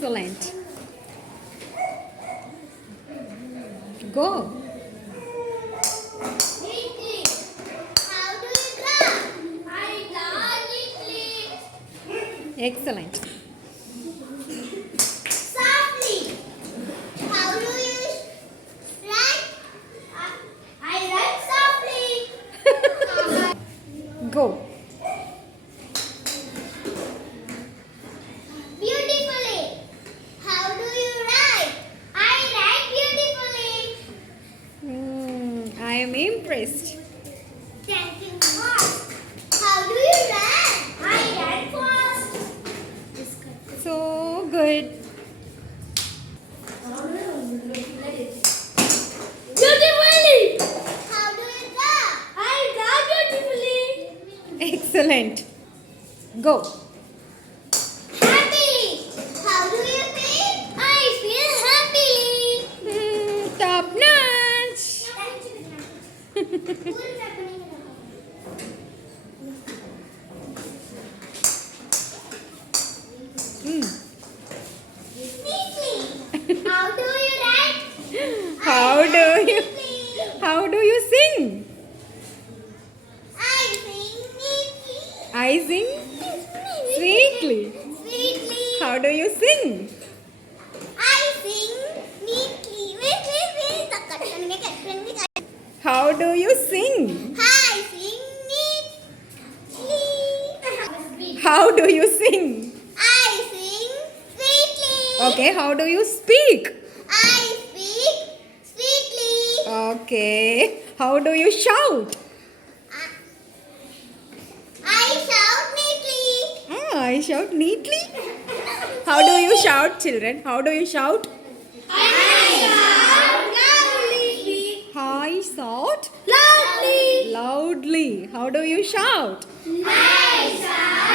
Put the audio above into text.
Excellent. Go. Neatly. How do you draw? I draw neatly. Excellent. Softly. How do you write? I write softly. Go. Beautifully. How do you write? I write beautifully. I am impressed. Thinking fast. How do you run? I run fast. So good. Beautifully. How do you draw? I draw beautifully. Excellent. Go. Happily. How do you feel? I feel happily. Top notch. Neatly. How do you write? How do you Neatly. how do you sing? I sing neatly. I sing sweetly. Sweetly. How do you sing? I sing neatly. Wait. How do you sing? I sing neatly. How do you sing? I sing sweetly. Okay, how do you speak? I speak sweetly. Okay, how do you shout? I shout neatly. I shout neatly. How do you shout, children? How do you shout? I shout loudly. I shout Loudly. loudly. How do you shout? I shout